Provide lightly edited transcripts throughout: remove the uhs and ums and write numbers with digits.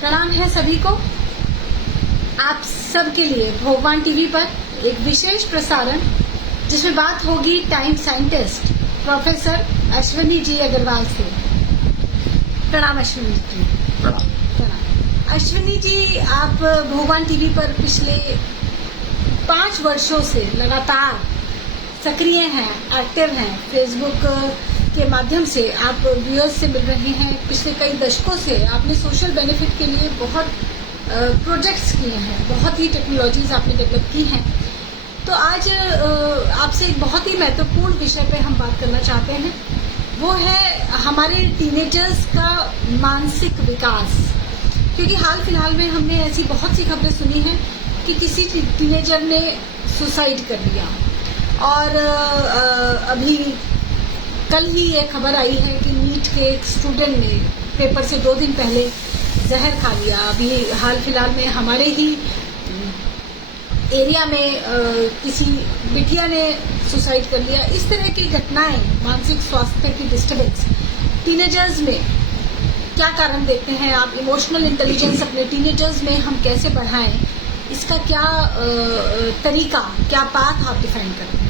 प्रणाम है सभी को। आप सबके लिए भोगवान टीवी पर एक विशेष प्रसारण जिसमें बात होगी time scientist professor Ashwini ji Agarwal से। प्रणाम अश्विनी जी। प्रणाम अश्विनी जी, आप भोगवान टीवी पर पिछले 5 वर्षों से लगातार सक्रिय हैं, एक्टिव हैं। फेसबुक के माध्यम से आप व्यूअर्स से मिल रहे हैं। पिछले कई दशकों से आपने सोशल बेनिफिट के लिए बहुत प्रोजेक्ट्स किए हैं, बहुत ही टेक्नोलॉजीज आपने डेवलप की हैं। तो आज आपसे एक बहुत ही महत्वपूर्ण विषय पे हम बात करना चाहते हैं। वो है हमारे टीनेजर्स का मानसिक विकास, क्योंकि हाल फिलहाल में हमने ऐसी बहुत सी खबरें सुनी हैं कि किसी टीनेजर ने सुसाइड कर लिया। और अभी कल ही ये खबर आई है कि नीट के एक स्टूडेंट ने पेपर से 2 दिन पहले जहर खा लिया। अभी हाल फिलहाल में हमारे ही एरिया में किसी बिटिया ने सुसाइड कर लिया। इस तरह की घटनाएं, मानसिक स्वास्थ्य की डिस्टर्बेंस टीनेजर्स में क्या कारण देखते हैं आप? इमोशनल इंटेलिजेंस अपने टीनेजर्स में हम कैसे बढ़ाएं, इसका क्या तरीका, क्या पाथ आप डिफाइन करते हैं?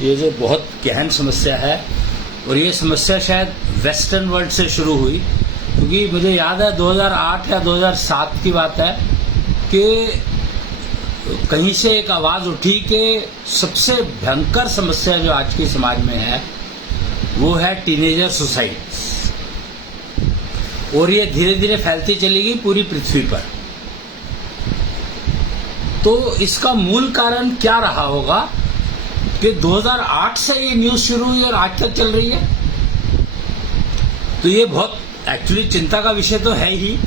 ये जो बहुत गहन समस्या है, और ये समस्या शायद वेस्टर्न वर्ल्ड से शुरू हुई, क्योंकि मुझे याद है 2008 या 2007 की बात है कि कहीं से एक आवाज उठी कि सबसे भयंकर समस्या जो आज के समाज में है वो है टीनेजर सुसाइड, और ये धीरे धीरे फैलती चली गई पूरी पृथ्वी पर। तो इसका मूल कारण क्या रहा होगा कि 2008 से ये न्यूज शुरू हुई और आज तक चल रही है। तो ये बहुत एक्चुअली चिंता का विषय तो है ही,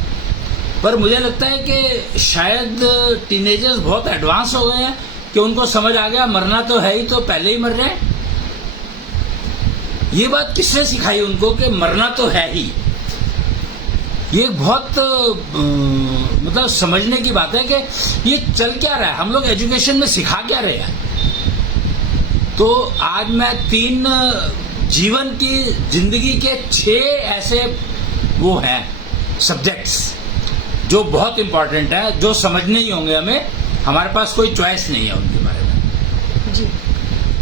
पर मुझे लगता है कि शायद टीनेजर्स बहुत एडवांस हो गए हैं कि उनको समझ आ गया मरना तो है ही, तो पहले ही मर रहे हैं। ये बात किसने सिखाई उनको कि मरना तो है ही? ये बहुत मतलब समझने की बात है कि ये चल क्या रहा है, हम लोग एजुकेशन में सिखा क्या रहे हैं। तो आज मैं 3 जीवन की जिंदगी के 6 ऐसे वो हैं सब्जेक्ट्स जो बहुत इंपॉर्टेंट है, जो समझने ही होंगे हमें, हमारे पास कोई चॉइस नहीं है उनके बारे में जी।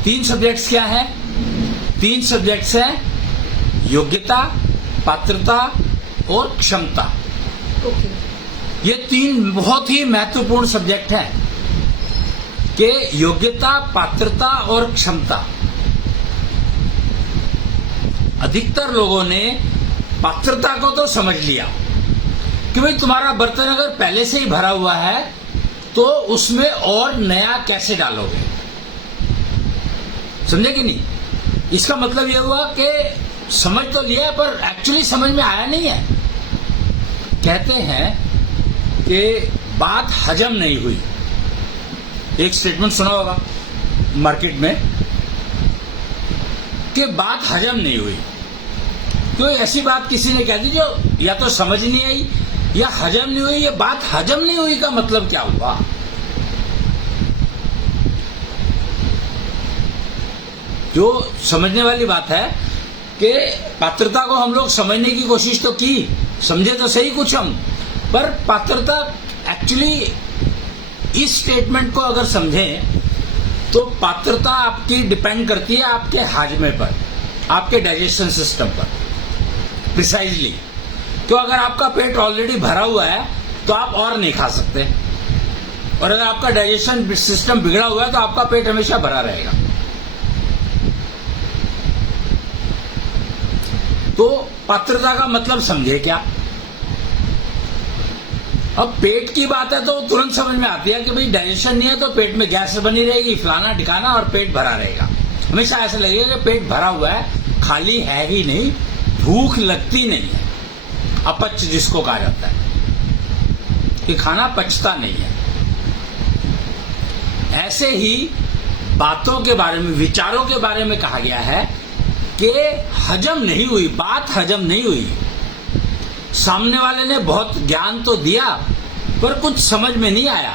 3 सब्जेक्ट्स क्या है? 3 सब्जेक्ट्स हैं योग्यता, पात्रता और क्षमता। ये 3 बहुत ही महत्वपूर्ण सब्जेक्ट हैं कि योग्यता, पात्रता और क्षमता। अधिकतर लोगों ने पात्रता को तो समझ लिया कि भाई तुम्हारा बर्तन अगर पहले से ही भरा हुआ है तो उसमें और नया कैसे डालोगे, समझे कि नहीं? इसका मतलब यह हुआ कि समझ तो लिया पर एक्चुअली समझ में आया नहीं है। कहते हैं कि बात हजम नहीं हुई। एक स्टेटमेंट सुना होगा मार्केट में कि बात हजम नहीं हुई। तो ऐसी बात किसी ने कह दी जो या तो समझ नहीं आई या हजम नहीं हुई। ये बात हजम नहीं हुई का मतलब क्या हुआ? जो समझने वाली बात है कि पात्रता को हम लोग समझने की कोशिश तो की, समझे तो सही कुछ हम, पर पात्रता एक्चुअली इस स्टेटमेंट को अगर समझें तो पात्रता आपकी डिपेंड करती है आपके हाजमे पर, आपके डाइजेशन सिस्टम पर प्रिसाइजली। तो अगर आपका पेट ऑलरेडी भरा हुआ है तो आप और नहीं खा सकते, और अगर आपका डाइजेशन सिस्टम बिगड़ा हुआ है तो आपका पेट हमेशा भरा रहेगा। तो पात्रता का मतलब समझे क्या? अब पेट की बात है तो तुरंत समझ में आती है कि भाई डाइजेशन नहीं है तो पेट में गैस बनी रहेगी, फलाना ठिकाना, और पेट भरा रहेगा। हमेशा ऐसा लगेगा कि पेट भरा हुआ है, खाली है ही नहीं, भूख लगती नहीं है, अपच जिसको कहा जाता है कि खाना पचता नहीं है। ऐसे ही बातों के बारे में, विचारों के बारे में कहा गया है कि हजम नहीं हुई, बात हजम नहीं हुई। सामने वाले ने बहुत ज्ञान तो दिया पर कुछ समझ में नहीं आया।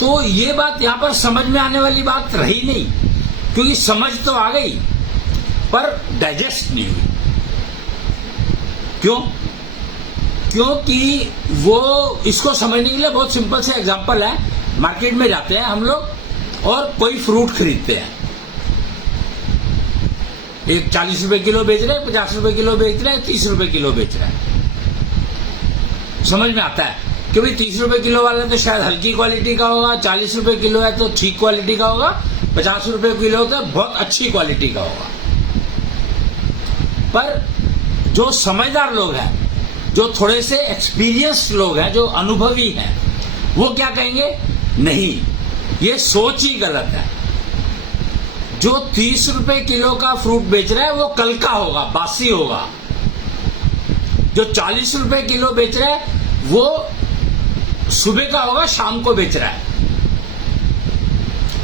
तो ये बात यहां पर समझ में आने वाली बात रही नहीं, क्योंकि समझ तो आ गई पर डाइजेस्ट नहीं हुई। क्यों? क्योंकि वो इसको समझने के लिए बहुत सिंपल से एग्जांपल है। मार्केट में जाते हैं हम लोग और कोई फ्रूट खरीदते हैं, एक 40 रुपए किलो बेच रहे हैं, 50 रुपए किलो बेच रहे हैं, 30 रुपए किलो बेच रहे हैं। समझ में आता है कि भाई 30 रुपए किलो वाला तो शायद हल्की क्वालिटी का होगा, 40 रुपए किलो है तो ठीक क्वालिटी का होगा, 50 रुपए किलो तो बहुत अच्छी क्वालिटी का होगा। पर जो समझदार लोग हैं, जो थोड़े से एक्सपीरियंस्ड लोग हैं, जो अनुभवी हैं, वो क्या कहेंगे? नहीं, ये सोच ही गलत है। जो 30 रुपए किलो का फ्रूट बेच रहा है वो कल का होगा, बासी होगा। जो 40 रुपए किलो बेच रहा है वो सुबह का होगा, शाम को बेच रहा है।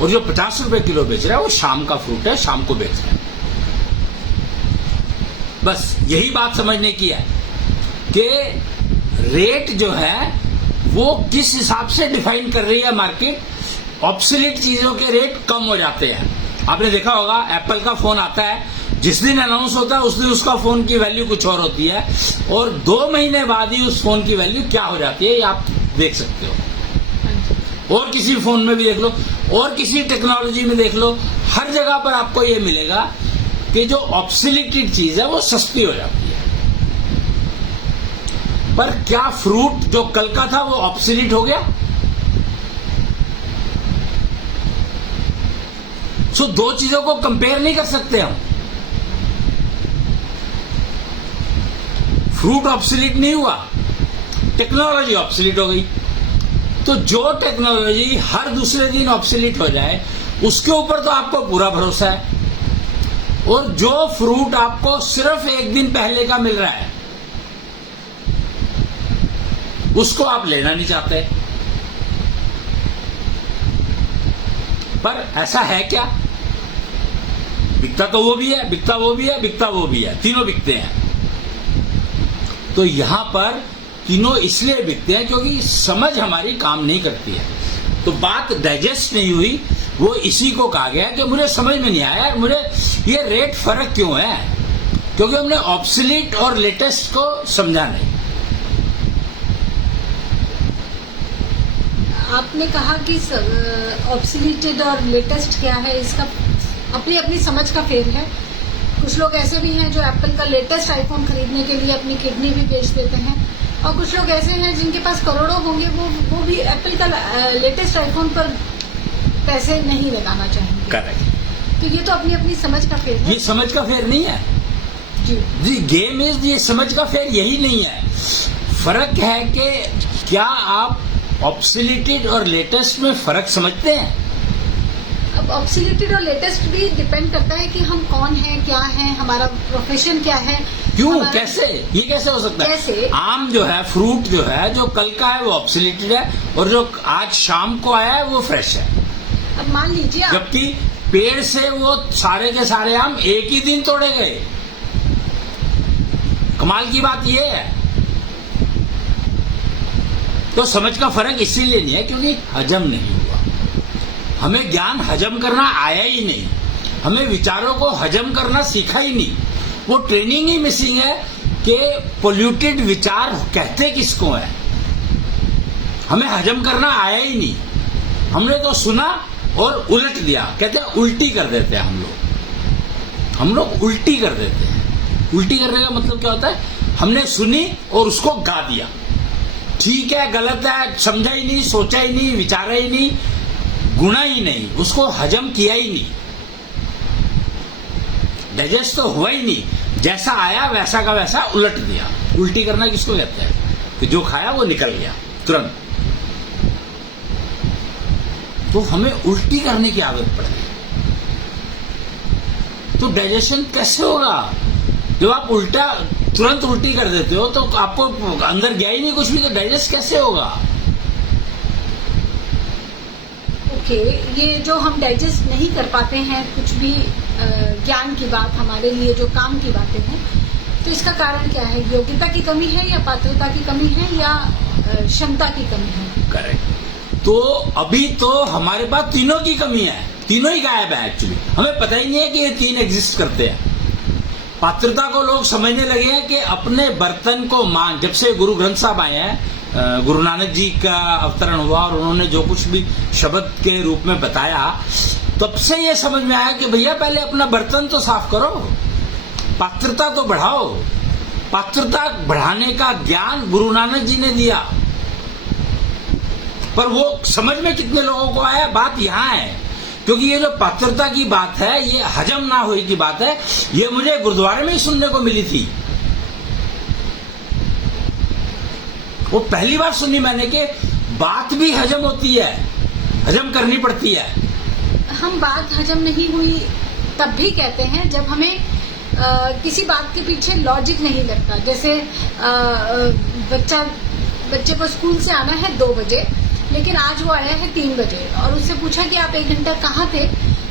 और जो 50 रुपए किलो बेच रहा है वो शाम का फ्रूट है, शाम को बेच रहा है। बस यही बात समझने की है कि रेट जो है वो किस हिसाब से डिफाइन कर रही है मार्केट। ऑब्सोलीट चीजों के रेट कम हो जाते हैं। आपने देखा होगा एप्पल का फोन आता है, जिस दिन अनाउंस होता है उस दिन उसका फोन की वैल्यू कुछ और होती है, और 2 महीने बाद ही उस फोन की वैल्यू क्या हो जाती है ये आप देख सकते हो। और किसी फोन में भी देख लो, और किसी टेक्नोलॉजी में देख लो, हर जगह पर आपको ये मिलेगा कि जो ऑब्सोलीटेड चीज है वो सस्ती हो जाती है। पर क्या फ्रूट जो कल का था वो ऑब्सोलीट हो गया? सो दो चीजों को कंपेयर नहीं कर सकते हम। फ्रूट ऑब्सोलीट नहीं हुआ, टेक्नोलॉजी ऑब्सोलीट हो गई। तो जो टेक्नोलॉजी हर दूसरे दिन ऑब्सोलीट हो जाए उसके ऊपर तो आपको पूरा भरोसा है। और जो फ्रूट आपको सिर्फ एक दिन पहले का मिल रहा है उसको आप लेना नहीं चाहते। पर ऐसा है क्या? बिकता तो वो भी है, बिकता वो भी है, बिकता वो भी है, तीनों बिकते हैं। तो यहां पर तीनों इसलिए बिकते हैं क्योंकि समझ हमारी काम नहीं करती है। तो बात डाइजेस्ट नहीं हुई, वो इसी को कहा गया कि मुझे समझ में नहीं आया मुझे ये रेट फर्क क्यों है, क्योंकि हमने ऑब्सोलीट और लेटेस्ट को समझा नहीं। आपने कहा कि ऑब्सोलीटेड और लेटेस्ट क्या है, इसका अपनी अपनी समझ का फेर है। कुछ लोग ऐसे भी हैं जो एप्पल का लेटेस्ट आईफोन खरीदने के लिए अपनी किडनी भी बेच देते हैं, और कुछ लोग ऐसे हैं जिनके पास करोड़ों होंगे, वो भी एप्पल का लेटेस्ट आईफोन पर पैसे नहीं लगाना चाहेंगे। करेक्ट। तो ये तो अपनी अपनी समझ का फेर है। ये समझ का फेर नहीं है जी, गेम इज, ये समझ का फेर यही नहीं है। फर्क है कि क्या आप ऑब्सोलीटेड और लेटेस्ट में फर्क समझते हैं? अब ऑब्सोलीटेड और लेटेस्ट भी डिपेंड करता है कि हम कौन हैं, क्या हैं, हमारा प्रोफेशन क्या है। क्यों, कैसे, ये कैसे हो सकता है? कैसे? आम जो है, फ्रूट जो है, जो कल का है वो ऑब्सोलीटेड है, और जो आज शाम को आया है वो फ्रेश है। अब मान लीजिए जबकि पेड़ से वो सारे के सारे आम एक ही दिन तोड़े गए। कमाल की बात ये है। तो समझ का फर्क इसीलिए नहीं है क्योंकि हजम नहीं हुआ। हमें ज्ञान हजम करना आया ही नहीं, हमें विचारों को हजम करना सीखा ही नहीं। वो ट्रेनिंग ही मिसिंग है कि पोल्यूटेड विचार कहते किसको है। हमें हजम करना आया ही नहीं, हमने तो सुना और उलट दिया। कहते हैं उल्टी कर देते हैं हम लोग उल्टी कर देते हैं। उल्टी करने का मतलब क्या होता है? हमने सुनी और उसको गा दिया। ठीक है, गलत है, समझा ही नहीं, सोचा ही नहीं, विचारा ही नहीं, गुणा ही नहीं, उसको हजम किया ही नहीं, डाइजेस्ट तो हुआ ही नहीं। जैसा आया वैसा का वैसा उलट दिया। उल्टी करना किसको कहते हैं? कि जो खाया वो निकल गया तुरंत। तो हमें उल्टी करने की आदत पड़ गई। तो डाइजेशन कैसे होगा? जब आप तुरंत उल्टी कर देते हो तो आपको अंदर गया ही नहीं कुछ भी, तो डाइजेस्ट कैसे होगा? ओके, ये जो हम डाइजेस्ट नहीं कर पाते हैं कुछ भी ज्ञान की बात, हमारे लिए जो काम की बातें हैं, तो इसका कारण क्या है? योग्यता की कमी है, या पात्रता की कमी है, या क्षमता की कमी है? करेक्ट। तो अभी तो हमारे पास तीनों की कमी है, तीनों ही गायब है। एक्चुअली हमें पता ही नहीं है कि ये तीन एग्जिस्ट करते हैं। पात्रता को लोग समझने लगे हैं कि अपने बर्तन को मान, जब से गुरु ग्रंथ साहब आए हैं, गुरु नानक जी का अवतरण हुआ और उन्होंने जो कुछ भी शब्द के रूप में बताया, तब से ये समझ में आया कि भैया पहले अपना बर्तन तो साफ करो, पात्रता तो बढ़ाओ। पात्रता बढ़ाने का ज्ञान गुरु नानक जी ने दिया, पर वो समझ में कितने लोगों को आया, बात यहाँ है। क्योंकि ये जो पात्रता की बात है, ये हजम ना हुई की बात है, ये मुझे गुरुद्वारे में ही सुनने को मिली थी। वो पहली बार सुनी मैंने कि बात भी हजम होती है, हजम करनी पड़ती है। हम बात हजम नहीं हुई तब भी कहते हैं जब हमें किसी बात के पीछे लॉजिक नहीं लगता। जैसे बच्चे को स्कूल से आना है 2 बजे, लेकिन आज वो आया है 3 बजे, और उससे पूछा कि आप 1 घंटा कहाँ थे,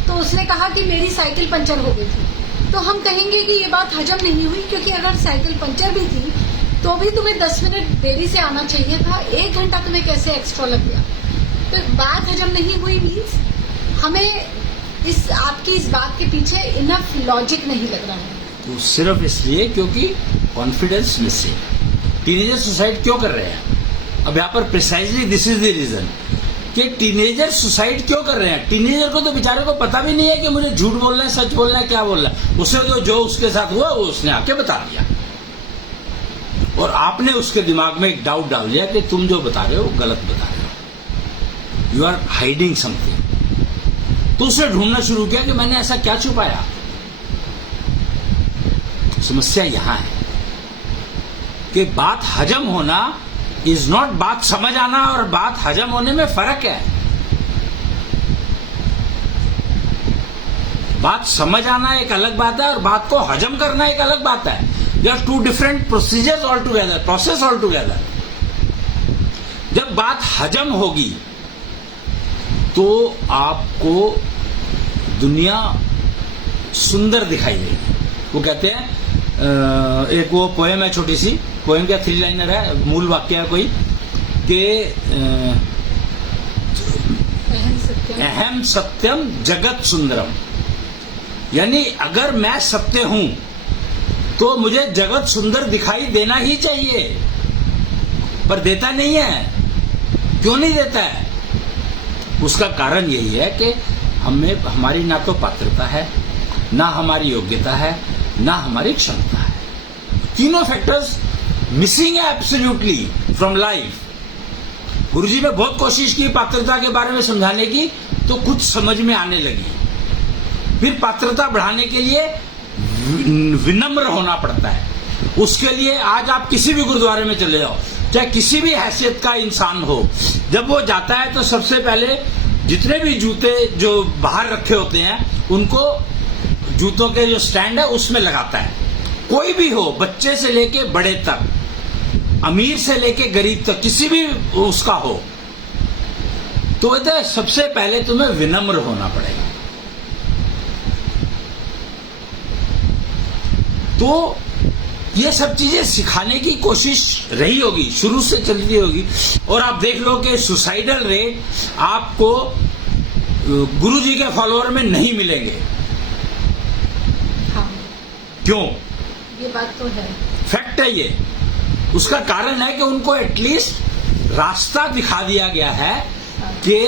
तो उसने कहा कि मेरी साइकिल पंचर हो गई थी। तो हम कहेंगे कि ये बात हजम नहीं हुई, क्योंकि अगर साइकिल पंचर भी थी तो भी तुम्हें 10 मिनट देरी से आना चाहिए था, 1 घंटा तुम्हें कैसे एक्स्ट्रा लग गया। तो बात हजम नहीं हुई मीन्स हमें आपकी इस बात के पीछे इनफ लॉजिक नहीं लग रहा है। तो सिर्फ इसलिए क्योंकि कॉन्फिडेंस मिसिंग। टीनेजर सुसाइड क्यों कर रहे हैं? अब यहाँ पर precisely this is the reason कि टीनेजर सुसाइड क्यों कर रहे हैं। टीनेजर को तो बेचारे को पता भी नहीं है कि मुझे झूठ बोलना है, सच बोलना है, क्या बोलना है। उसे तो जो उसके साथ हुआ वो उसने आके बता दिया, और आपने उसके दिमाग में एक डाउट डाल दिया कि तुम जो बता रहे हो वो गलत बता रहे हो, यू आर हाइडिंग समथिंग। तो उसने ढूंढना शुरू किया कि मैंने ऐसा क्या छुपाया। समस्या यहां है कि बात हजम होना इज नॉट, बात समझ आना और बात हजम होने में फर्क है। बात समझ आना एक अलग बात है और बात को हजम करना एक अलग बात है। They are 2 different procedures all together, process all together. जब बात हजम होगी तो आपको दुनिया सुंदर दिखाई देगी। वो कहते हैं, एक वो पोएम है, छोटी सी पोएम का 3 लाइनर है, मूल वाक्य है कोई कि अहम सत्यम जगत सुंदरम। यानी अगर मैं सत्य हूं तो मुझे जगत सुंदर दिखाई देना ही चाहिए, पर देता नहीं है। क्यों नहीं देता है? उसका कारण यही है कि हमें, हमारी ना तो पात्रता है, ना हमारी योग्यता है, ना हमारी क्षमता है। तीनों फैक्टर्स मिसिंग है एब्सोल्युटली फ्रॉम लाइफ। गुरुजी ने बहुत कोशिश की पात्रता के बारे में समझाने की, तो कुछ समझ में आने लगी। फिर पात्रता बढ़ाने के लिए विनम्र होना पड़ता है। उसके लिए आज आप किसी भी गुरुद्वारे में चले जाओ, चाहे किसी भी हैसियत का इंसान हो, जब वो जाता है तो सबसे पहले जितने भी जूते जो बाहर रखे होते हैं उनको जूतों के जो स्टैंड है उसमें लगाता है। कोई भी हो, बच्चे से लेके बड़े तक, अमीर से लेके गरीब तक, किसी भी उसका हो, तो कहते सबसे पहले तुम्हें विनम्र होना पड़ेगा। तो ये सब चीजें सिखाने की कोशिश रही होगी, शुरू से चलती होगी। और आप देख लो कि सुसाइडल रेट आपको गुरुजी के फॉलोअर में नहीं मिलेंगे। हाँ, क्यों? ये बात तो है, फैक्ट है ये। उसका कारण है कि उनको एटलीस्ट रास्ता दिखा दिया गया है कि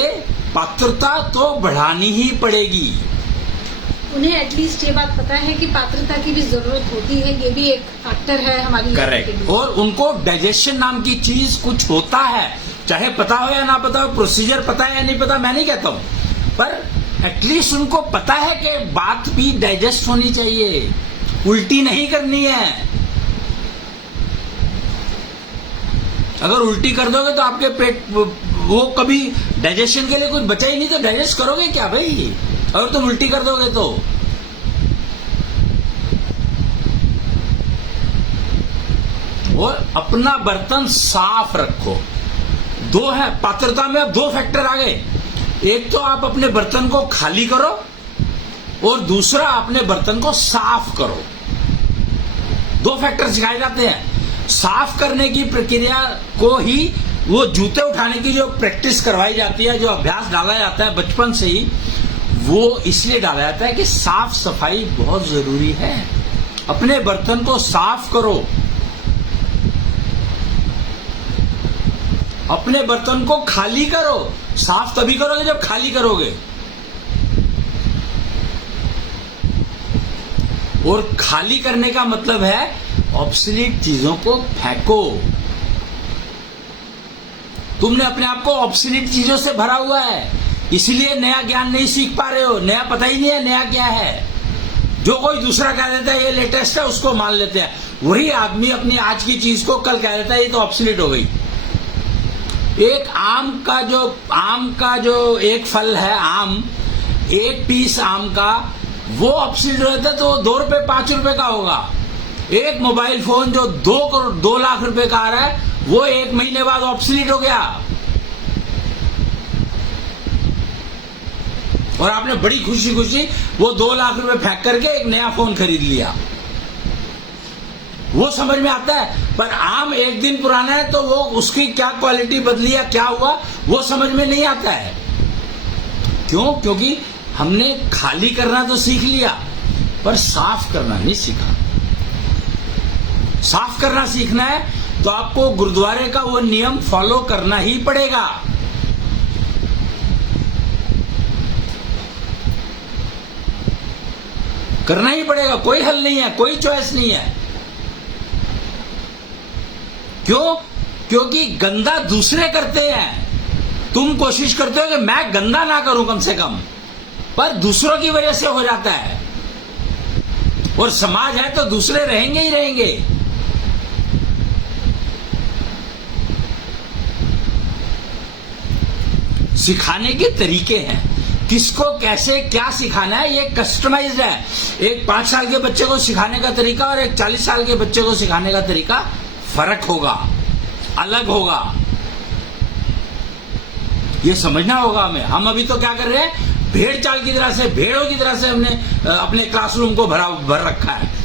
पात्रता तो बढ़ानी ही पड़ेगी। उन्हें एटलीस्ट ये बात पता है कि पात्रता की भी जरूरत होती है, ये भी एक फैक्टर है हमारी। करेक्ट। और उनको डाइजेशन नाम की चीज कुछ होता है, चाहे पता हो या ना पता हो, प्रोसीजर पता है या नहीं पता, मैं नहीं कहता हूं, पर एटलीस्ट उनको पता है कि बात भी डाइजेस्ट होनी चाहिए, उल्टी नहीं करनी है। अगर उल्टी कर दोगे तो आपके पेट वो कभी डाइजेशन के लिए कुछ बचा ही नहीं, तो डाइजेस्ट करोगे क्या भाई, अगर तुम उल्टी कर दोगे तो। और अपना बर्तन साफ रखो। 2 है पात्रता में, अब 2 फैक्टर आ गए। एक तो आप अपने बर्तन को खाली करो और दूसरा अपने बर्तन को साफ करो। 2 फैक्टर सिखाए जाते हैं। साफ करने की प्रक्रिया को ही वो जूते उठाने की जो प्रैक्टिस करवाई जाती है, जो अभ्यास डाला जाता है बचपन से ही, वो इसलिए डाला जाता है कि साफ सफाई बहुत जरूरी है। अपने बर्तन को साफ करो। अपने बर्तन को खाली करो। साफ तभी करोगे जब खाली करोगे। और खाली करने का मतलब है ऑब्सोलीट चीजों को फेंको। तुमने अपने आप को ऑब्सोलीट चीजों से भरा हुआ है, इसलिए नया ज्ञान नहीं सीख पा रहे हो। नया पता ही नहीं है नया क्या है। जो कोई दूसरा कह देता है ये लेटेस्ट है, उसको मान लेते हैं। वही आदमी अपनी आज की चीज को कल कह देता है ये तो ऑब्सोलीट हो गई। एक आम का जो एक फल है, आम, एक पीस आम का वो ऑब्सोलीट रहता है तो 2 रुपए 5 रुपए का होगा। एक मोबाइल फोन जो 2 लाख रुपए का आ रहा है वो 1 महीने बाद ऑब्सोलीट हो गया। और आपने बड़ी खुशी खुशी वो 2 लाख रुपए फेंक करके एक नया फोन खरीद लिया। वो समझ में आता है, पर आम 1 दिन पुराना है तो वो उसकी क्या क्वालिटी बदली या क्या हुआ वो समझ में नहीं आता है। क्यों? क्योंकि हमने खाली करना तो सीख लिया पर साफ करना नहीं सीखा। साफ करना सीखना है तो आपको गुरुद्वारे का वो नियम फॉलो करना ही पड़ेगा। करना ही पड़ेगा, कोई हल नहीं है, कोई चॉइस नहीं है। क्यों? क्योंकि गंदा दूसरे करते हैं। तुम कोशिश करते हो कि मैं गंदा ना करूं कम से कम, पर दूसरों की वजह से हो जाता है। और समाज है तो दूसरे रहेंगे ही रहेंगे। सिखाने के तरीके हैं, किसको कैसे क्या सिखाना है ये कस्टमाइज्ड है। एक 5 साल के बच्चे को सिखाने का तरीका और एक 40 साल के बच्चे को सिखाने का तरीका फर्क होगा, अलग होगा। ये समझना होगा हमें। हम अभी तो क्या कर रहे हैं, भेड़ चाल की तरह से, भेड़ों की तरह से हमने अपने क्लासरूम को भर रखा है।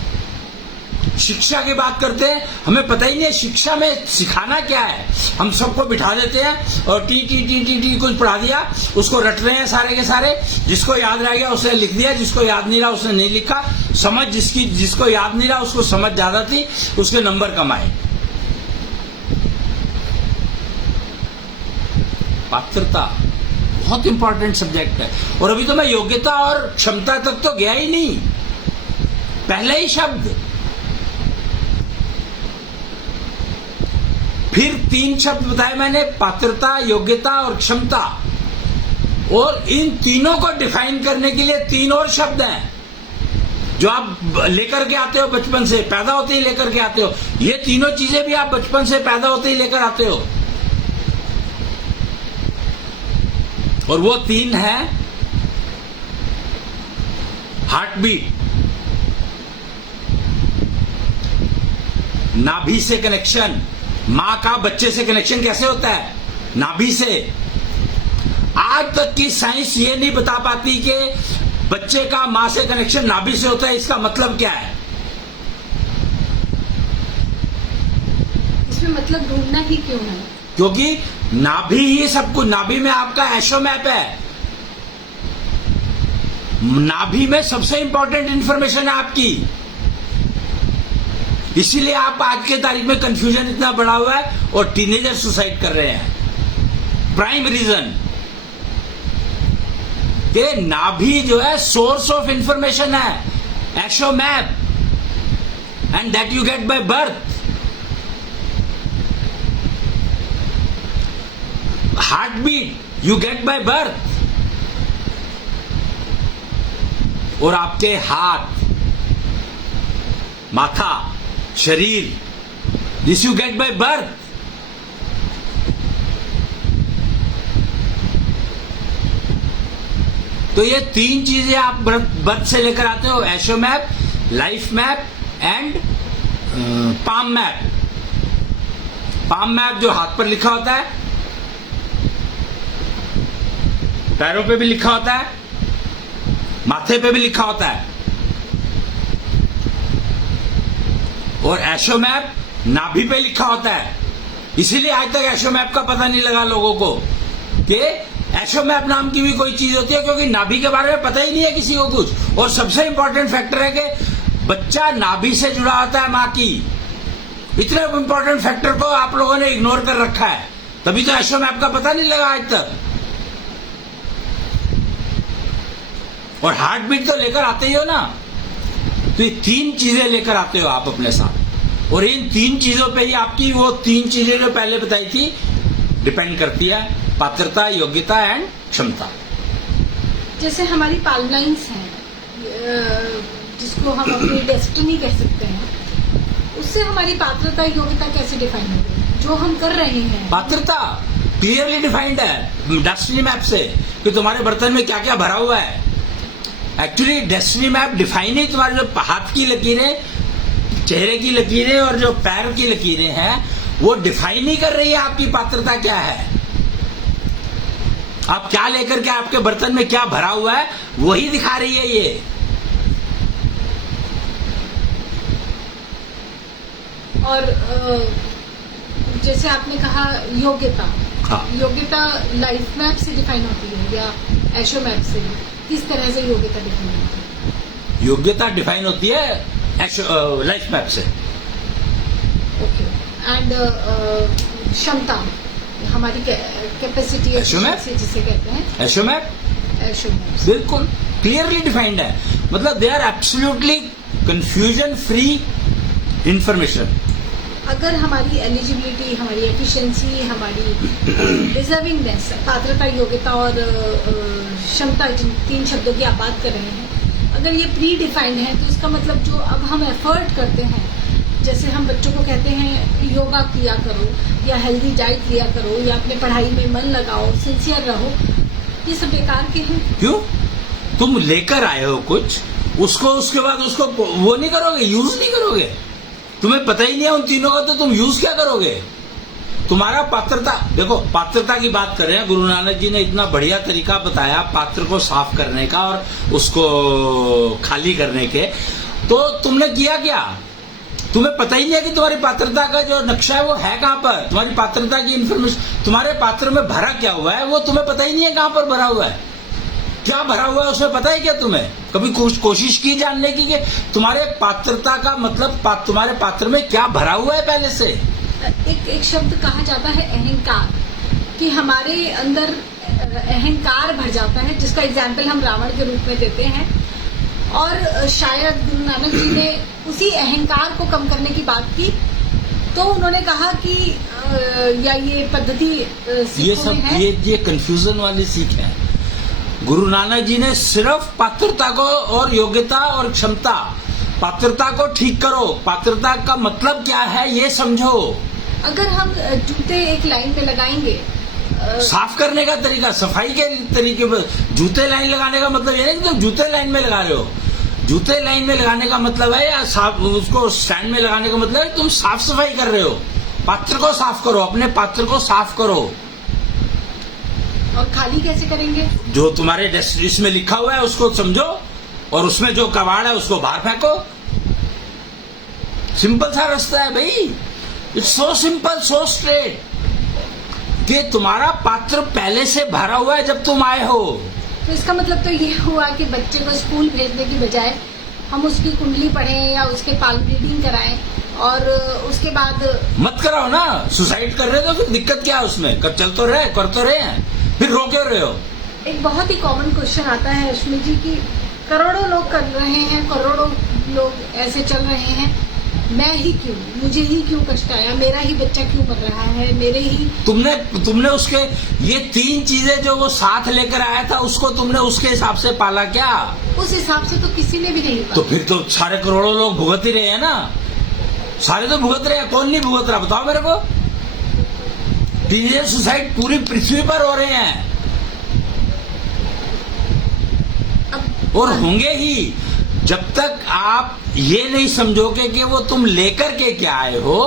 शिक्षा की बात करते हैं, हमें पता ही नहीं है शिक्षा में सिखाना क्या है। हम सबको बिठा देते हैं और T T T T T कुछ पढ़ा दिया, उसको रट रहे हैं सारे के सारे। जिसको याद रह गया उसने लिख दिया, जिसको याद नहीं रहा उसने नहीं लिखा। समझ जिसको याद नहीं रहा उसको समझ ज्यादा थी, उसके नंबर कम आए। पात्रता बहुत इंपॉर्टेंट सब्जेक्ट है। और अभी तो मैं योग्यता और क्षमता तक तो गया ही नहीं, पहले ही शब्द। फिर 3 शब्द बताए मैंने, पात्रता, योग्यता और क्षमता। और इन तीनों को डिफाइन करने के लिए 3 और शब्द हैं जो आप लेकर के आते हो बचपन से, पैदा होते ही लेकर के आते हो। ये तीनों चीजें भी आप बचपन से पैदा होते ही लेकर आते हो। और वो 3 है हार्ट बीट, नाभि से कनेक्शन। मां का बच्चे से कनेक्शन कैसे होता है? नाभि से। आज तक की साइंस ये नहीं बता पाती कि बच्चे का मां से कनेक्शन नाभि से होता है। इसका मतलब क्या है? इसमें मतलब ढूंढना ही क्यों है? क्योंकि नाभि ही सब कुछ। नाभि में आपका एशोमैप है। नाभि में सबसे इंपॉर्टेंट इंफॉर्मेशन है आपकी। इसीलिए आप आज के तारीख में कंफ्यूजन इतना बढ़ा हुआ है और टीनेजर सुसाइड कर रहे हैं। प्राइम रीजन ये नाभि जो है सोर्स ऑफ इंफॉर्मेशन है, एशोमैप, and that you get by birth. Heartbeat you get by birth. और आपके हाथ, माथा, शरीर, this you get by birth. तो ये 3 चीजें आप बर्थ से लेकर आते हो, एशोमैप, life map and palm map. Palm map जो हाथ पर लिखा होता है, पैरों पे भी लिखा होता है, माथे पे भी लिखा होता है। और एशोमैप नाभि पे लिखा होता है। इसीलिए आज तक एशोमैप का पता नहीं लगा लोगों को कि एशोमैप नाम की भी कोई चीज होती है, क्योंकि नाभि के बारे में पता ही नहीं है किसी को कुछ। और सबसे इंपॉर्टेंट फैक्टर है कि बच्चा नाभि से जुड़ा होता है माँ की। इतने इंपॉर्टेंट फैक्टर को आप लोगों ने इग्नोर कर रखा है, तभी तो एशोमैप का पता नहीं लगा आज तक। और हार्ट बीट तो लेकर आते ही हो ना, तो ये 3 चीजें लेकर आते हो आप अपने साथ, और इन 3 चीजों पे ही आपकी वो 3 चीजें जो पहले बताई थी डिपेंड करती है, पात्रता, योग्यता एंड क्षमता। जैसे हमारी पाइपलाइंस हैं, जिसको हम अपनी डेस्टिनी कह सकते हैं, उससे हमारी पात्रता योग्यता कैसे डिफाइन होगी? जो हम कर रहे हैं, पात्रता क्लियरली डिफाइंड है डेस्टिनी मैप से कि तुम्हारे बर्तन में क्या क्या भरा हुआ है। एक्चुअली डेस्टिनी मैप डिफाइन ही तुम्हारे जो हाथ की लकीरें, चेहरे की लकीरें और जो पैर की लकीरें हैं, वो डिफाइन ही कर रही है आपकी पात्रता क्या है। आप क्या लेकर के आपके बर्तन में क्या भरा हुआ है वही दिखा रही है ये। और जैसे आपने कहा योग्यता, हाँ। योग्यता लाइफ मैप से डिफाइन होती है या एशो मैप से? किस तरह से योग्यता डिफाइन होती है? योग्यता डिफाइन होती है लाइफ मैप से। ओके। एंड क्षमता, हमारी कैपेसिटी जिसे कहते हैं एशोमैप, एशो मैप। बिल्कुल क्लियरली डिफाइंड है। मतलब they are absolutely confusion free information. अगर हमारी एलिजिबिलिटी, हमारी एफिशिएंसी, हमारी डिजर्विंगनेस, पात्रता, योग्यता और क्षमता, जिन 3 शब्दों की आप बात कर रहे हैं, अगर ये प्री डिफाइंड है, तो इसका मतलब जो अब हम एफर्ट करते हैं, जैसे हम बच्चों को कहते हैं योगा किया करो या हेल्दी डाइट लिया करो या अपने पढ़ाई में मन लगाओ, सिंसियर रहो, ये सब बेकार के हैं। क्यों? तुम लेकर आए हो कुछ, उसको उसके बाद उसको वो नहीं करोगे, यूज नहीं करोगे। तुम्हें पता ही नहीं है उन तीनों का, तो तुम यूज क्या करोगे? तुम्हारा पात्रता, देखो पात्रता की बात कर रहे हैं, गुरु नानक जी ने इतना बढ़िया तरीका बताया पात्र को साफ करने का और उसको खाली करने के, तो तुमने किया क्या? तुम्हें पता ही नहीं है कि तुम्हारी पात्रता का जो नक्शा है वो है कहाँ पर, तुम्हारी पात्रता की इन्फॉर्मेशन, तुम्हारे पात्र में भरा क्या हुआ है वो तुम्हें पता ही नहीं है कहाँ पर भरा हुआ है, क्या भरा हुआ है उसमें पता है क्या तुम्हें? कभी कोशिश की जानने की कि तुम्हारे पात्रता का मतलब तुम्हारे पात्र में क्या भरा हुआ है पहले से? एक शब्द कहा जाता है अहंकार, कि हमारे अंदर अहंकार भर जाता है, जिसका एग्जाम्पल हम रावण के रूप में देते हैं। और शायद गुरु नानक जी ने उसी अहंकार को कम करने की बात की, तो उन्होंने कहा कि या ये पद्धति ये सब ये कंफ्यूजन वाली सीख है। गुरु नानक जी ने सिर्फ पात्रता को और योग्यता और क्षमता, पात्रता को ठीक करो, पात्रता का मतलब क्या है ये समझो। अगर हम जूते एक लाइन पे लगाएंगे, साफ करने का तरीका, सफाई के तरीके पर, जूते लाइन लगाने का मतलब ये नहीं कि तुम जूते लाइन में लगा रहे हो। जूते लाइन में लगाने का मतलब है, या साफ उसको स्टैंड में लगाने का मतलब है तुम साफ सफाई कर रहे हो। पात्र को साफ करो, अपने पात्र को साफ करो। और खाली कैसे करेंगे? जो तुम्हारे इसमें लिखा हुआ है उसको समझो, और उसमें जो कबाड़ है उसको बाहर फेंको। सिंपल सा रास्ता है भाई, it's so simple, so straight, कि तुम्हारा पात्र पहले से भरा हुआ है जब तुम आए हो। तो इसका मतलब तो ये हुआ कि बच्चे को स्कूल भेजने की बजाय हम उसकी कुंडली पढ़ें या उसके पाल्म रीडिंग कराएं, और उसके बाद मत कराओ ना। सुसाइड कर रहे हो तो फिर दिक्कत क्या है उसमें? चल तो रहे, कर तो रहे हैं, फिर रो क्यों रहे हो? एक बहुत ही कॉमन क्वेश्चन आता है अश्विनी जी की, करोड़ों लोग कर रहे हैं, करोड़ों लोग ऐसे चल रहे हैं, मैं ही क्यों, मुझे ही क्यों कष्ट आया, मेरा ही बच्चा क्यों मर रहा है, मेरे ही। तुमने उसके ये 3 चीजें जो वो साथ लेकर आया था, उसको तुमने उसके हिसाब से पाला क्या? उस हिसाब से तो किसी ने भी नहीं पाला। तो फिर तो सारे करोड़ों लोग भुगत ही रहे हैं ना, सारे तो भुगत रहे हैं, कौन नहीं भुगत रहा बताओ मेरे को? टीनेज सुसाइड पूरी पृथ्वी पर हो रहे हैं, और होंगे ही, जब तक आप ये नहीं समझोगे कि वो तुम लेकर के क्या आए हो,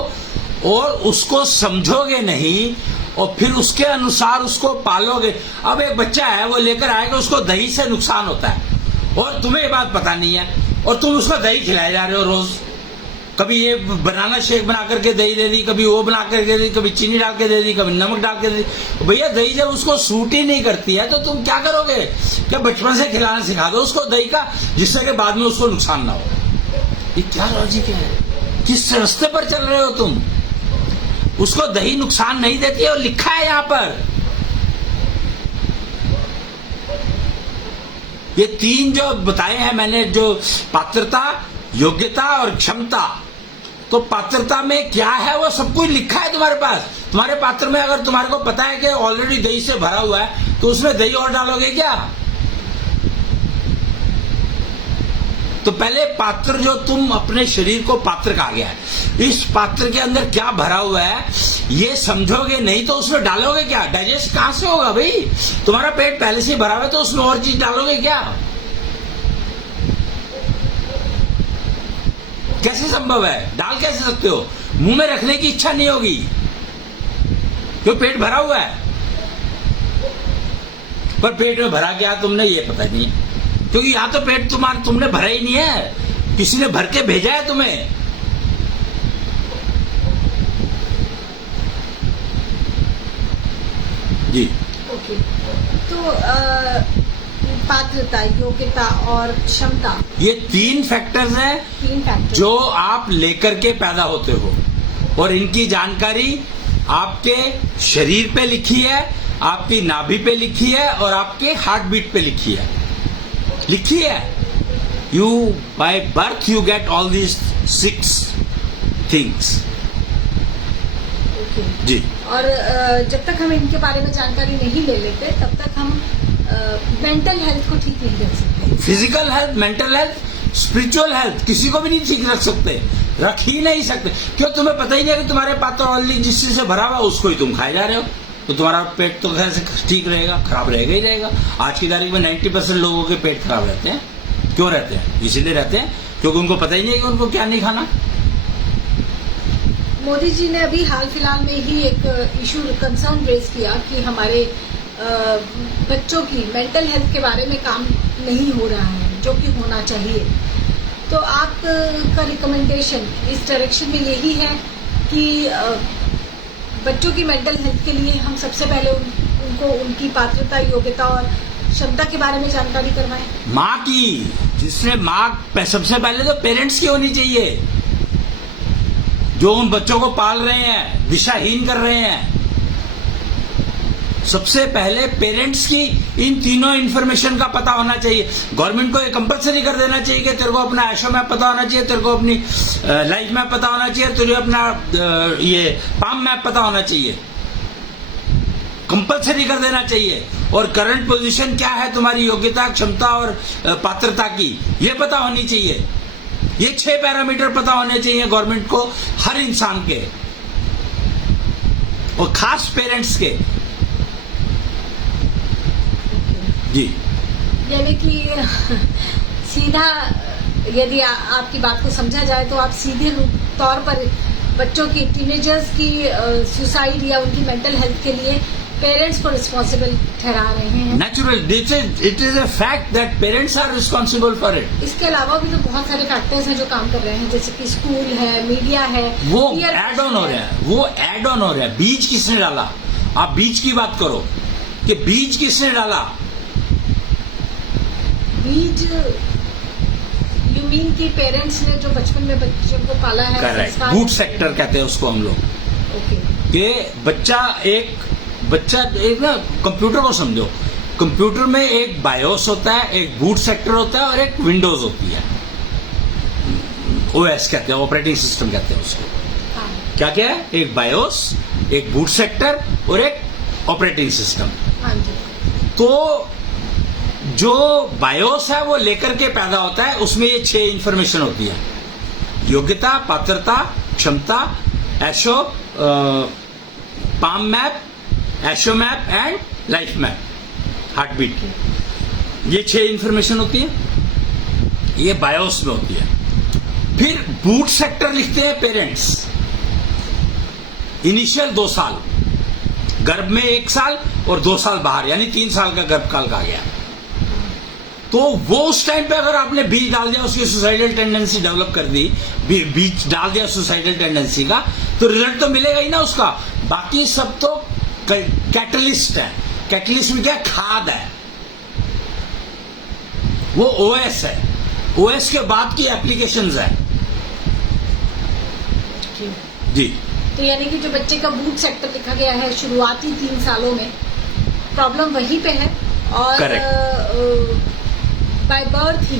और उसको समझोगे नहीं, और फिर उसके अनुसार उसको पालोगे। अब एक बच्चा है, वो लेकर आएगा, उसको दही से नुकसान होता है, और तुम्हें ये बात पता नहीं है, और तुम उसको दही खिलाए जा रहे हो रोज। कभी ये बनाना शेक बना करके दही दे दी, कभी वो बना करके दे दी, कभी चीनी डाल के दे दी, कभी नमक डाल के दे दी। भैया दही जब उसको सूट ही नहीं करती है तो तुम क्या करोगे? क्या बचपन से खिलाना सिखा दो उसको दही का, जिससे कि बाद में उसको नुकसान ना हो। ये क्या लॉजिक है? किस रास्ते पर चल रहे हो तुम? उसको दही नुकसान नहीं देती है और लिखा है यहां पर। ये 3 जो बताए हैं मैंने, जो पात्रता, योग्यता और क्षमता, तो पात्रता में क्या है वो सब कुछ लिखा है तुम्हारे पास। तुम्हारे पात्र में अगर तुम्हारे को पता है कि ऑलरेडी दही से भरा हुआ है, तो उसमें दही और डालोगे क्या? तो पहले पात्र, जो तुम अपने शरीर को पात्र कहा गया है, इस पात्र के अंदर क्या भरा हुआ है ये समझोगे नहीं तो उसमें डालोगे क्या? डाइजेस्ट कहां से होगा भाई? तुम्हारा पेट पहले से भरा हुआ है तो उसमें और चीज डालोगे क्या? कैसे संभव है? डाल कैसे सकते हो? मुंह में रखने की इच्छा नहीं होगी क्यों? पेट भरा हुआ है। पर पेट में भरा क्या तुमने ये पता नहीं, क्योंकि यहां तो पेट तुमने भरा ही नहीं है, किसी ने भर के भेजा है तुम्हें। जी ओके, तो पात्रता, योग्यता और क्षमता, ये 3 फैक्टर्स हैं 3 फैक्टर जो आप लेकर के पैदा होते हो, और इनकी जानकारी आपके शरीर पे लिखी है, आपकी नाभि पे लिखी है और आपके हार्ट बीट पे लिखी है। You by birth you get all these 6 things. Okay. जी। और जब तक हम इनके बारे में जानकारी नहीं ले लेते तब तक हम मेंटल हेल्थ को ठीक नहीं रख सकते। Physical health, mental health, spiritual health किसी को भी नहीं ठीक रख सकते, रख ही नहीं सकते। क्यों? तुम्हें पता ही नहीं है कि तुम्हारे पात्र ऑलरेडी जिस चीज से भरा हुआ उसको ही तुम खाए जा रहे हो, तो तुम्हारा पेट तो कैसे ठीक रहेगा? खराब रहेगा ही रहेगा। आज की तारीख में 90% लोगों के पेट खराब रहते हैं। क्यों रहते हैं? इसीलिए रहते हैं क्योंकि उनको पता ही नहीं है कि उनको क्या नहीं खाना। मोदी जी ने अभी हाल फिलहाल में ही एक इशू, कंसर्न रेज किया कि हमारे बच्चों की मेंटल हेल्थ के बारे में काम नहीं हो रहा है जो कि होना चाहिए। तो आपका रिकमेंडेशन इस डायरेक्शन में यही है कि बच्चों की मेंटल हेल्थ के लिए हम सबसे पहले उनको उनकी पात्रता, योग्यता और क्षमता के बारे में जानकारी करवाएं। माँ की, जिसने माँ सबसे पहले तो पेरेंट्स की होनी चाहिए, जो उन बच्चों को पाल रहे हैं, दिशाहीन कर रहे हैं। सबसे पहले पेरेंट्स की इन तीनों इन्फॉर्मेशन का पता होना चाहिए। गवर्नमेंट को ये कंपलसरी कर देना चाहिए कि तेरे को अपना एशो मैप पता होना चाहिए, तेरे को अपनी लाइफ मैप पता होना चाहिए, तेरे को अपना ये पाम मैप पता होना चाहिए। कंपलसरी कर देना चाहिए। और करंट पोजीशन क्या है तुम्हारी योग्यता, क्षमता और पात्रता की, ये पता होनी चाहिए। ये 6 पैरामीटर पता होने चाहिए गवर्नमेंट को, हर इंसान के, और खास पेरेंट्स के। जी। यानी कि सीधा यदि आपकी बात को समझा जाए तो आप सीधे तौर पर बच्चों की, टीनेजर्स की सुसाइड या उनकी मेंटल हेल्थ के लिए पेरेंट्स को रिस्पॉन्सिबल ठहरा रहे हैं। Natural, it is a fact that parents are responsible for it. इसके अलावा भी तो बहुत सारे फैक्टर्स हैं जो काम कर रहे हैं, जैसे कि स्कूल है, मीडिया है, वो एड ऑन हो रहा है, वो एड ऑन हो रहा है। बीज किसने डाला? आप बीज की बात करो कि बीज किसने डाला? बीज, यू मीन कि पेरेंट्स ने जो बचपन में बच्चों को पाला है। करेक्ट, बूट सेक्टर कहते हैं उसको हम लोग। ओके। कि बच्चा एक ना, कंप्यूटर को समझो, कंप्यूटर में एक बायोस होता है, एक बूट सेक्टर होता है और एक विंडोज होती है। ओएस कहते हैं, ऑपरेटिंग सिस्टम कहते हैं उसको। हाँ। क्या क्या है? एक बायोस, एक बूट सेक्टर और एक ऑपरेटिंग सिस्टम। हाँ जी। तो जो बायोस है वो लेकर के पैदा होता है, उसमें ये 6 इंफॉर्मेशन होती है: योग्यता, पात्रता, क्षमता, एशो, पाम मैप, एशो map and life map, heartbeat. ये 6 इंफॉर्मेशन होती है, ये बायोस में होती है। फिर बूट सेक्टर लिखते हैं पेरेंट्स। इनिशियल 2 साल, गर्भ में 1 साल और 2 साल बाहर, यानी 3 साल का गर्भकाल कहा गया। तो वो उस टाइम पे अगर आपने बीज डाल दिया, उसकी सुसाइडल टेंडेंसी डेवलप कर दी, बीज डाल दिया सुसाइडल टेंडेंसी का, तो रिजल्ट तो मिलेगा ही ना उसका। बाकी सब तो कैटलिस्ट है। कैटलिस्ट में क्या? खाद है, वो ओएस है। ओएस के बाद की एप्लीकेशंस है। रखी हूँ। जी तो यानी कि जो बच्चे का बूट सेक्टर लिखा गया है शुरुआती 3 सालों में, प्रॉब्लम वहीं पे है। और बाय बर्थ ही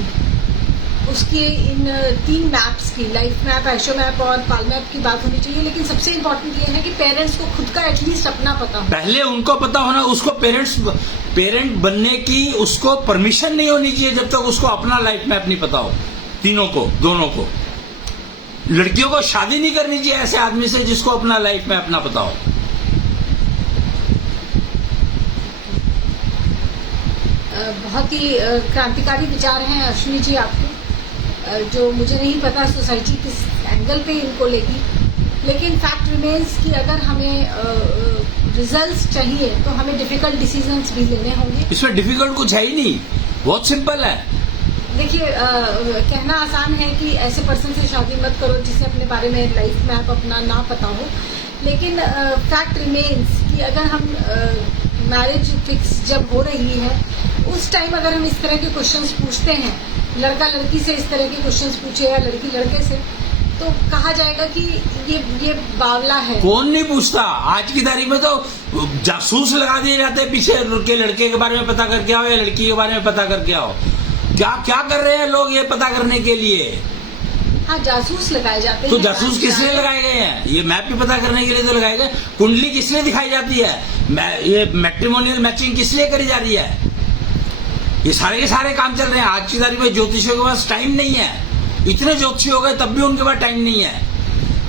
उसके इन 3 मैप्स की, लाइफ मैप, एशो मैप और पाल मैप की बात होनी चाहिए। लेकिन सबसे इम्पोर्टेंट ये है कि पेरेंट्स को खुद का एटलीस्ट अपना पता हो। पहले उनको पता होना, उसको पेरेंट बनने की उसको परमिशन नहीं होनी चाहिए जब तक उसको अपना लाइफ मैप नहीं पता हो। तीनों को, दोनों को। लड़कियों को शादी नहीं करनी चाहिए ऐसे आदमी से जिसको अपना लाइफ मैप ना पता हो। बहुत ही क्रांतिकारी विचार हैं अश्विनी जी आपके, जो मुझे नहीं पता सोसाइटी किस एंगल पे इनको लेगी। लेकिन फैक्ट रिमेन्स कि अगर हमें रिजल्ट्स चाहिए तो हमें डिफिकल्ट डिसीजंस भी लेने होंगे। इसमें डिफिकल्ट कुछ है ही नहीं, बहुत सिंपल है। देखिए, कहना आसान है कि ऐसे पर्सन से शादी मत करो जिसे अपने बारे में लाइफ मैप अपना ना पता हो। लेकिन फैक्ट रिमेन्स कि अगर हम मैरिज फिक्स जब हो रही है उस टाइम अगर हम इस तरह के क्वेश्चंस पूछते हैं, लड़का लड़की से इस तरह के क्वेश्चंस पूछे या लड़की लड़के से, तो कहा जाएगा कि ये बावला है। कौन नहीं पूछता? आज की तारीख में तो जासूस लगा दिए जाते हैं पीछे के, लड़के के बारे में पता करके आओ या लड़की के बारे में पता करके आओ। क्या कर रहे हैं लोग ये पता करने के लिए? हाँ, जासूस लगाए जाते हैं। तो जासूस किस लिए लगाए गए हैं? ये मैप भी पता करने के लिए तो लगाए गए। कुंडली किस लिए दिखाई जाती है? ये मैट्रिमोनियल मैचिंग किस लिए करी जा रही है? ये सारे के सारे काम चल रहे हैं। आज की तारीख में ज्योतिषियों के पास टाइम नहीं है। इतने ज्योतिषी हो गए तब भी उनके पास टाइम नहीं है,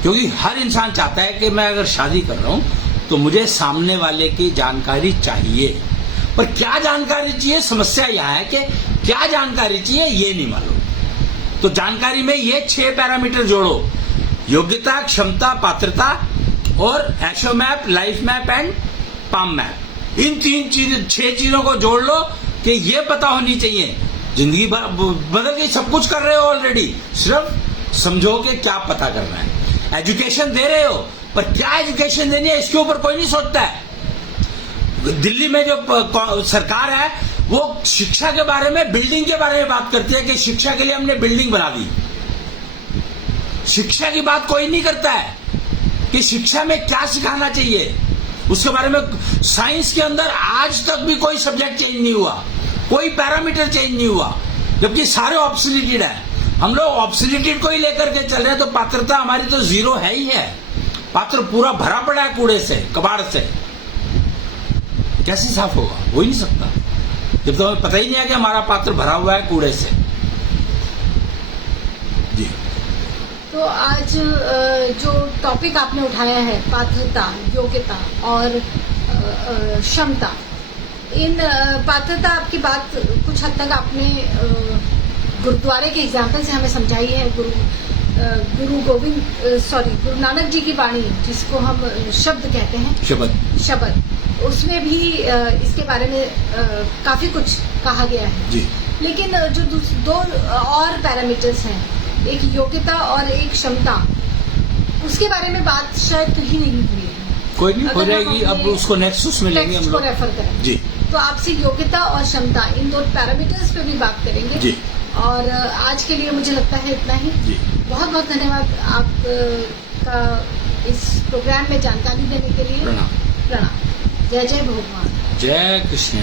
क्योंकि हर इंसान चाहता है कि मैं अगर शादी कर रहा हूं तो मुझे सामने वाले की जानकारी चाहिए। पर क्या जानकारी चाहिए, समस्या यह है कि क्या जानकारी चाहिए ये नहीं मालूम। तो जानकारी में ये 6 पैरामीटर जोड़ो: योग्यता, क्षमता, पात्रता और एशो map, life map and palm map. इन 6 चीजों को जोड़ लो कि ये पता होनी चाहिए। जिंदगी बदल गई, सब कुछ कर रहे हो ऑलरेडी, सिर्फ समझो कि क्या पता करना है। एजुकेशन दे रहे हो, पर क्या एजुकेशन देनी है इसके ऊपर कोई नहीं सोचता है। दिल्ली में जो सरकार है वो शिक्षा के बारे में, बिल्डिंग के बारे में बात करती है कि शिक्षा के लिए हमने बिल्डिंग बना दी। शिक्षा की बात कोई नहीं करता है कि शिक्षा में क्या सिखाना चाहिए, उसके बारे में। साइंस के अंदर आज तक भी कोई सब्जेक्ट चेंज नहीं हुआ, कोई पैरामीटर चेंज नहीं हुआ, जबकि सारे ऑब्सोल्यूटेड है। हम लोग ऑब्सोल्यूटेड को ही लेकर के चल रहे हैं, तो पात्रता हमारी तो जीरो है ही है। पात्र पूरा भरा पड़ा है कूड़े से, कबाड़ से। कैसे साफ होगा? हो ही नहीं सकता जब तो हमें पता ही नहीं है कि हमारा पात्र भरा हुआ है कूड़े से। जी, तो आज जो टॉपिक आपने उठाया है, पात्रता, योग्यता और क्षमता, इन पात्रता आपकी बात कुछ हद तक आपने गुरुद्वारे के एग्जाम्पल से हमें समझाई है। गुरु नानक जी की वाणी, जिसको हम शब्द कहते हैं, शब्द, उसमें भी इसके बारे में काफी कुछ कहा गया है। जी। लेकिन जो 2 और पैरामीटर्स हैं, एक योग्यता और एक क्षमता, उसके बारे में बात शायद कहीं नहीं हुई है। कोई नहीं, हो जाएगी। अब उसको नेक्स्ट उसमें लेंगे हम लोग, रेफर करें। जी। तो आपसे योग्यता और क्षमता, इन 2 पैरामीटर्स पे भी बात करेंगे। जी। और आज के लिए मुझे लगता है इतना ही। जी। बहुत बहुत धन्यवाद आपका इस प्रोग्राम में जानकारी देने के लिए। प्रणाम। जय जय भगवान। जय कृष्ण।